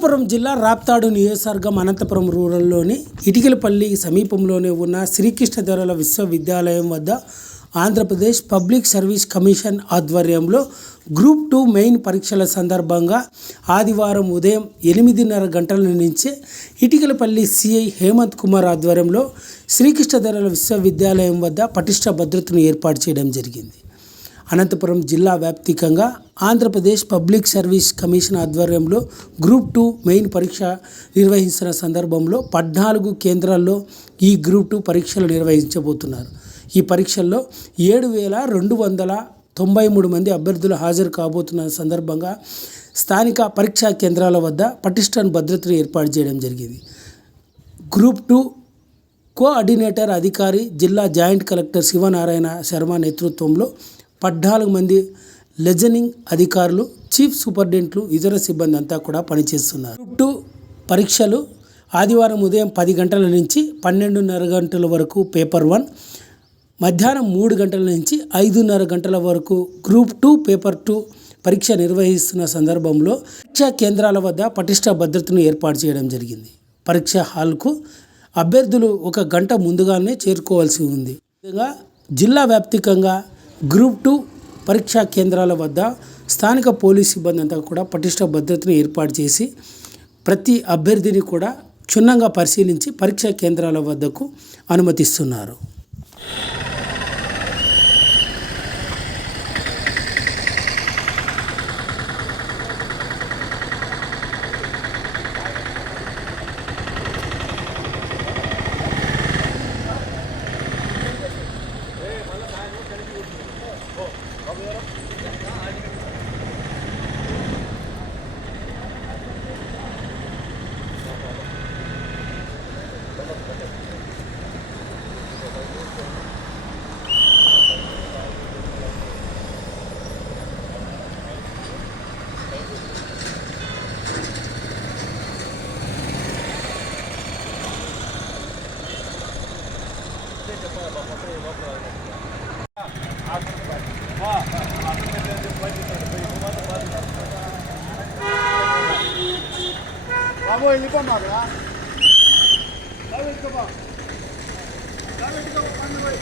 అనంతపురం జిల్లా రాప్తాడు నియోజకవర్గం అనంతపురం రూరల్లోని ఇటికలపల్లి సమీపంలోనే ఉన్న శ్రీకృష్ణదేవరాయల విశ్వవిద్యాలయం వద్ద ఆంధ్రప్రదేశ్ పబ్లిక్ సర్వీస్ కమిషన్ ఆధ్వర్యంలో గ్రూప్ టూ మెయిన్ పరీక్షల సందర్భంగా ఆదివారం ఉదయం ఎనిమిదిన్నర గంటల నుంచే ఇటికలపల్లి సిఐ హేమంత్ కుమార్ ఆధ్వర్యంలో శ్రీకృష్ణదేవరాయల విశ్వవిద్యాలయం వద్ద పటిష్ట భద్రతను ఏర్పాటు చేయడం జరిగింది. అనంతపురం జిల్లా వ్యాప్తికంగా ఆంధ్రప్రదేశ్ పబ్లిక్ సర్వీస్ కమిషన్ ఆధ్వర్యంలో గ్రూప్ టూ మెయిన్ పరీక్ష నిర్వహిస్తున్న సందర్భంలో పద్నాలుగు కేంద్రాల్లో ఈ గ్రూప్ టూ పరీక్షలు నిర్వహించబోతున్నారు. ఈ పరీక్షల్లో ఏడు వేల రెండు వందల తొంభై మూడు మంది అభ్యర్థులు హాజరు కాబోతున్న సందర్భంగా స్థానిక పరీక్షా కేంద్రాల వద్ద పటిష్ట భద్రతను ఏర్పాటు చేయడం జరిగింది. గ్రూప్ టూ కోఆర్డినేటర్ అధికారి జిల్లా జాయింట్ కలెక్టర్ శివనారాయణ శర్మ నేతృత్వంలో పద్నాలుగు మంది లెజనింగ్ అధికారులు చీఫ్ సూపరింటెండెంట్లు ఇతర సిబ్బంది అంతా కూడా పనిచేస్తున్నారు. టూ పరీక్షలు ఆదివారం ఉదయం పది గంటల నుంచి పన్నెండున్నర గంటల వరకు పేపర్ వన్ మధ్యాహ్నం మూడు గంటల నుంచి ఐదున్నర గంటల వరకు గ్రూప్ టూ పేపర్ టూ పరీక్ష నిర్వహిస్తున్న సందర్భంలో పరీక్షా కేంద్రాల వద్ద పటిష్ట భద్రతను ఏర్పాటు చేయడం జరిగింది. పరీక్ష హాల్కు అభ్యర్థులు ఒక గంట ముందుగానే చేరుకోవాల్సి ఉంది. జిల్లా వ్యాప్తికంగా గ్రూప్ టూ పరీక్షా కేంద్రాల వద్ద స్థానిక పోలీస్ సిబ్బంది అంతా కూడా పటిష్ట భద్రతను ఏర్పాటు చేసి ప్రతి అభ్యర్థిని కూడా క్షుణ్ణంగా పరిశీలించి పరీక్షా కేంద్రాల వద్దకు అనుమతిస్తున్నారు. బాబు వెళ్ళిపోమారా వెళ్ళిపోమా వెళ్ళిపో పన్ను పోయి